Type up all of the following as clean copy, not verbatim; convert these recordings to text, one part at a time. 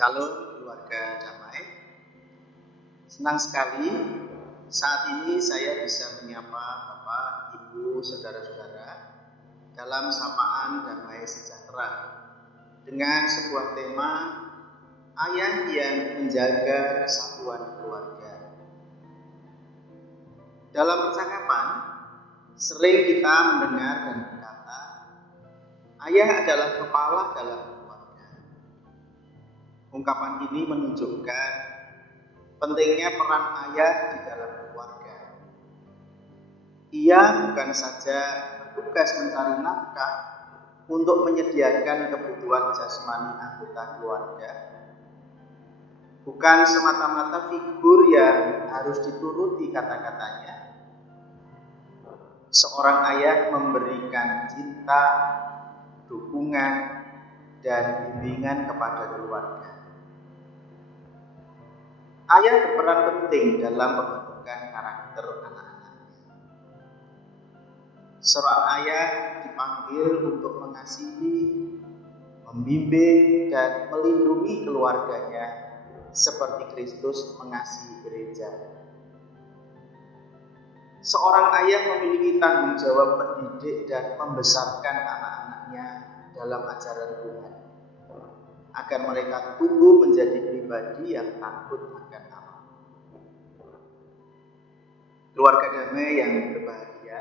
Shalom keluarga damai. Senang sekali saat ini saya bisa menyapa Bapak, Ibu, Saudara-saudara dalam sapaan damai sejahtera dengan sebuah tema ayah yang menjaga kesatuan keluarga. Dalam percakapan sering kita mendengar dan berkata, ayah adalah kepala dalam keluarga. Ungkapan ini menunjukkan pentingnya peran ayah di dalam keluarga. Ia bukan saja bertugas mencari nafkah untuk menyediakan kebutuhan jasmani anggota keluarga, bukan semata-mata figur yang harus dituruti kata-katanya. Seorang ayah memberikan cinta, dukungan, dan bimbingan kepada keluarga. Ayah berperan penting dalam pembentukan karakter anak-anaknya. Seorang ayah dipanggil untuk mengasihi, membimbing, dan melindungi keluarganya seperti Kristus mengasihi gereja. Seorang ayah memiliki tanggung jawab mendidik dan membesarkan anak-anaknya dalam ajaran Tuhan, agar mereka tumbuh menjadi pribadi yang takut akan Allah. Keluarga damai yang berbahagia,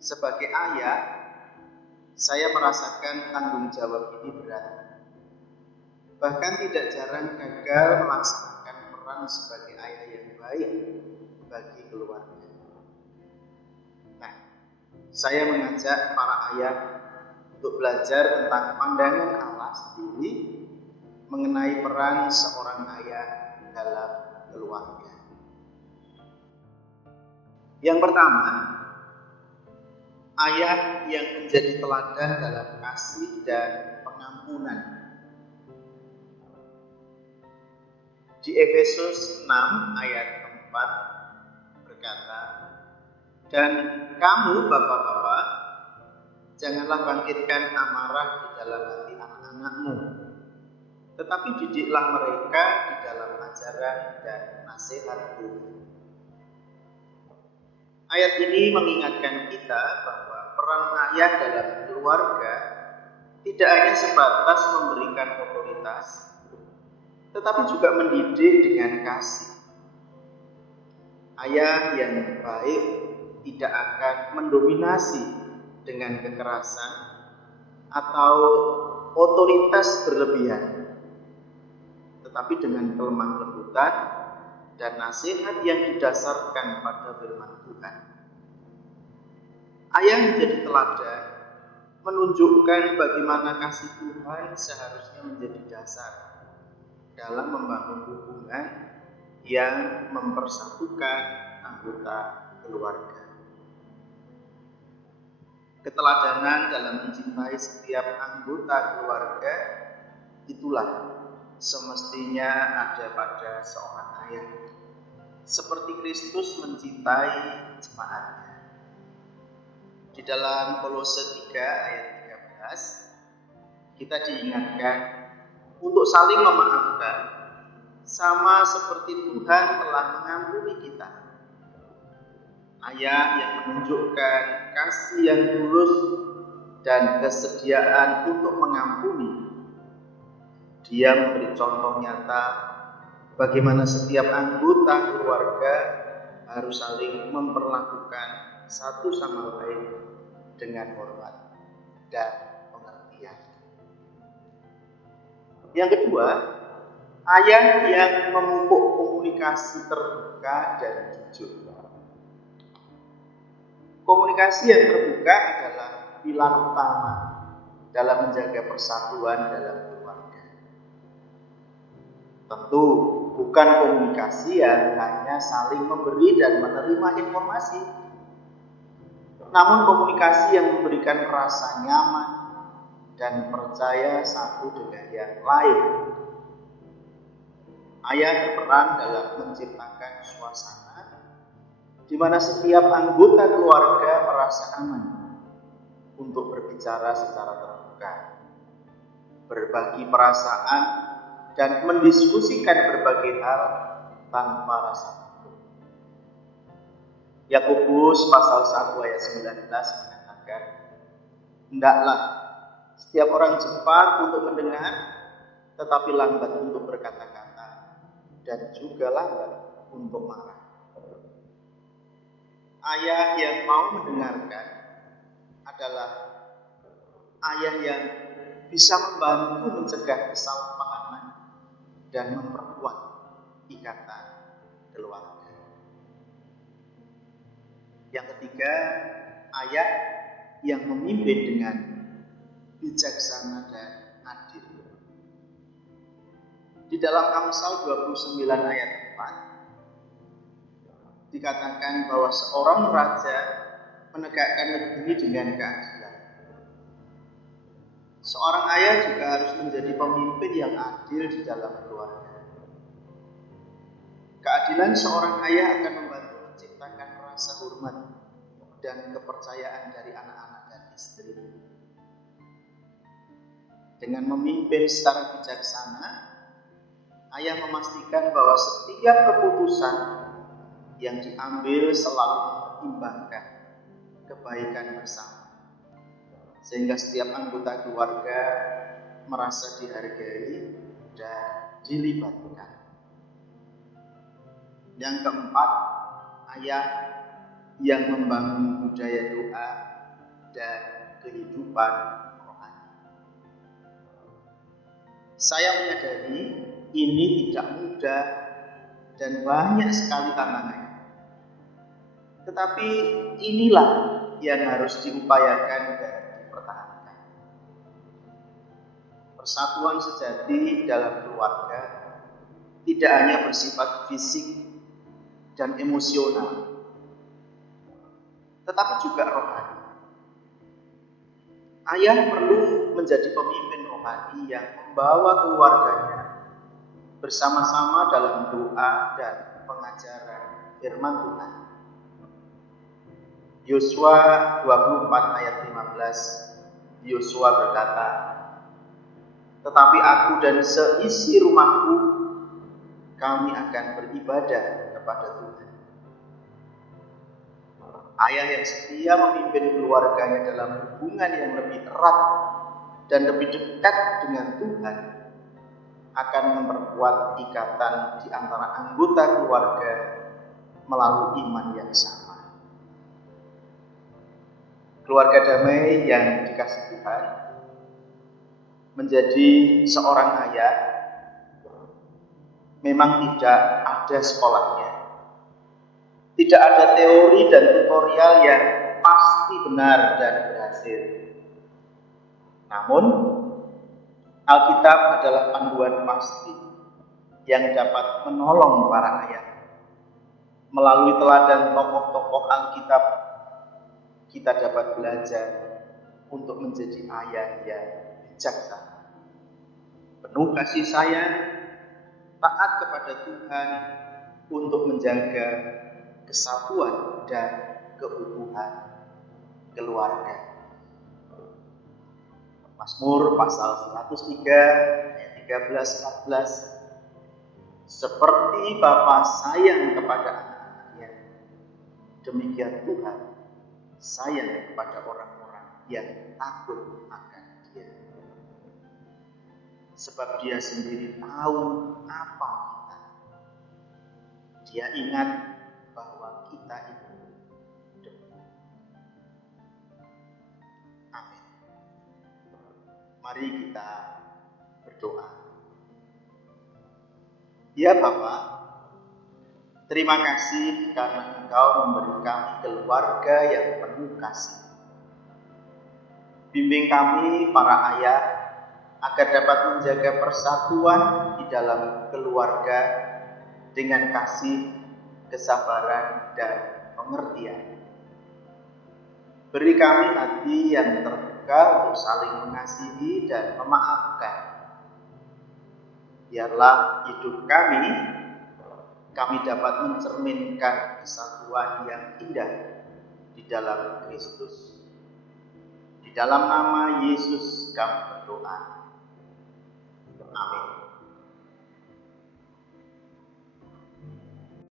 sebagai ayah, saya merasakan tanggung jawab ini berat. Bahkan tidak jarang gagal melaksanakan peran sebagai ayah yang baik bagi keluarga. Nah, saya mengajak para ayah untuk belajar tentang pandangan Allah sendiri mengenai peran seorang ayah dalam keluarga. Yang pertama, ayah yang menjadi teladan dalam kasih dan pengampunan. Di Efesus 6 ayat 4 berkata, "Dan kamu bapak-bapak, janganlah bangkitkan amarah di dalam hati anak-anakmu, tetapi didiklah mereka di dalam ajaran dan nasihat Tuhan." Ayat ini mengingatkan kita bahwa peran ayah dalam keluarga tidak hanya sebatas memberikan otoritas, tetapi juga mendidik dengan kasih. Ayah yang baik tidak akan mendominasi dengan kekerasan atau otoritas berlebihan, tetapi dengan kelemah lembutan dan nasihat yang didasarkan pada firman Tuhan. Ayah menjadi teladan menunjukkan bagaimana kasih Tuhan seharusnya menjadi dasar dalam membangun hubungan yang mempersatukan anggota keluarga. Keteladanan dalam mencintai setiap anggota keluarga itulah semestinya ada pada seorang ayah, seperti Kristus mencintai jemaatnya. Di dalam Kolose 3 ayat 13 kita diingatkan untuk saling memaafkan sama seperti Tuhan telah mengampuni kita. Ayah yang menunjukkan kasih yang tulus dan kesediaan untuk mengampuni. Dia memberi contoh nyata bagaimana setiap anggota keluarga harus saling memperlakukan satu sama lain dengan hormat dan pengertian. Yang kedua, ayah yang memupuk komunikasi terbuka dan jujur. Komunikasi yang terbuka adalah pilar utama dalam menjaga persatuan dalam keluarga. Tentu bukan komunikasi yang hanya saling memberi dan menerima informasi, namun komunikasi yang memberikan rasa nyaman dan percaya satu dengan yang lain. Ayah berperan dalam menciptakan suasana di mana setiap anggota keluarga merasa aman untuk berbicara secara terbuka, berbagi perasaan, dan mendiskusikan berbagai hal tanpa rasa takut. Yakobus pasal 1 ayat 19 mengatakan, hendaklah setiap orang cepat untuk mendengar, tetapi lambat untuk berkata-kata, dan juga lambat untuk marah. Ayah yang mau mendengarkan adalah ayah yang bisa membantu mencegah kesalahpahaman dan memperkuat ikatan keluarga. Yang ketiga, ayah yang memimpin dengan bijaksana dan adil. Di dalam Amsal 29 ayat 4 dikatakan bahwa seorang raja menegakkan negeri dengan keadilan. Seorang ayah juga harus menjadi pemimpin yang adil di dalam keluarga. Keadilan seorang ayah akan membantu menciptakan rasa hormat dan kepercayaan dari anak-anak dan istri. Dengan memimpin secara bijaksana, ayah memastikan bahwa setiap keputusan yang diambil selalu mempertimbangkan kebaikan bersama, sehingga setiap anggota keluarga merasa dihargai dan dilibatkan. Yang keempat, ayah yang membangun budaya doa dan kehidupan rohani. Saya menyadari ini tidak mudah dan banyak sekali tantangannya. Tetapi inilah yang harus diupayakan dan dipertahankan. Persatuan sejati dalam keluarga tidak hanya bersifat fisik dan emosional, tetapi juga rohani. Ayah perlu menjadi pemimpin rohani yang membawa keluarganya bersama-sama dalam doa dan pengajaran firman Tuhan. Yosua 24 ayat 15, Yosua berkata, tetapi aku dan seisi rumahku, kami akan beribadah kepada Tuhan. Ayah yang setia memimpin keluarganya dalam hubungan yang lebih erat dan lebih dekat dengan Tuhan akan memperkuat ikatan di antara anggota keluarga melalui iman yang sama. Keluarga damai yang dikasihi Tuhan menjadi seorang ayah memang tidak ada sekolahnya. Tidak ada teori dan tutorial yang pasti benar dan berhasil. Namun, Alkitab adalah panduan pasti yang dapat menolong para ayah. Melalui teladan tokoh-tokoh Alkitab, kita dapat belajar untuk menjadi ayah yang bijaksana, penuh kasih sayang, taat kepada Tuhan untuk menjaga kesatuan dan keutuhan keluarga. Mazmur pasal 103 ayat 13-14, seperti Bapa sayang kepada anak-anaknya, demikian Tuhan sayang kepada orang-orang yang takut akan Dia. Sebab Dia sendiri tahu apa kita. Dia ingat bahwa kita itu debu. Amin. Mari kita berdoa. Ya Bapa, terima kasih karena Engkau memberi kami keluarga yang penuh kasih. Bimbing kami para ayah agar dapat menjaga persatuan di dalam keluarga dengan kasih, kesabaran, dan pengertian. Beri kami hati yang terbuka untuk saling mengasihi dan memaafkan. Biarlah hidup kami dapat mencerminkan kesatuan yang indah di dalam Kristus. Di dalam nama Yesus kami berdoa.